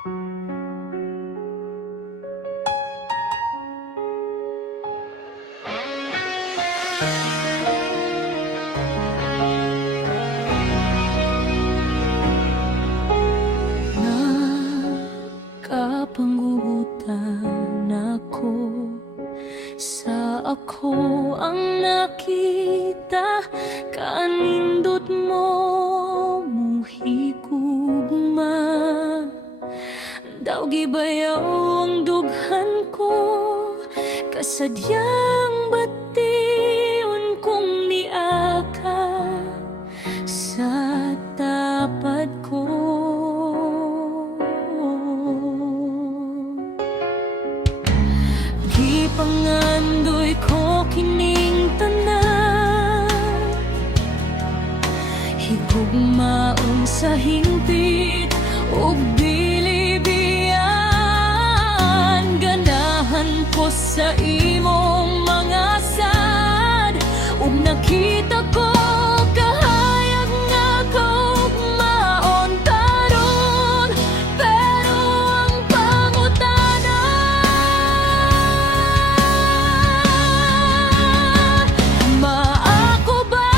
Nakapangutan ako sa ako ang nakita, kanindot mo muhigugma. Daw gibayaw ang dughan ko, kasadyang bation kong niaka sa tapad ko. Gipangandoy ko kining tanan, higugmaon sa hingpit ug bilibiyan. Ganahan ko sa imong mga sad, ug nakita ko kahayag nga kaugmaon karon. Pero ang pangutana, maako ba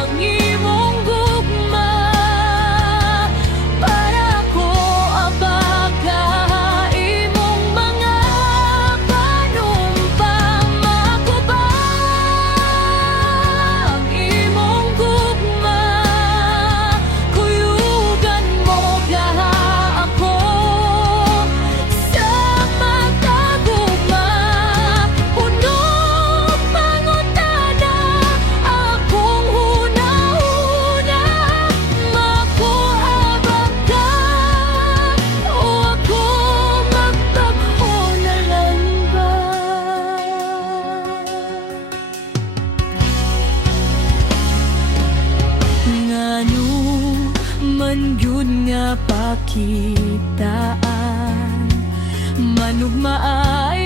ang imong gugma para ko abaga imong mga panumpang? Maako ba ang imong gugma, kuyugan mo gaha ako sa magkagugma? Puno pangutana akong hunahuna, makuhabag ka o ako magtagho na lang ba? Ngano man yun nga pakitaan, manugmaay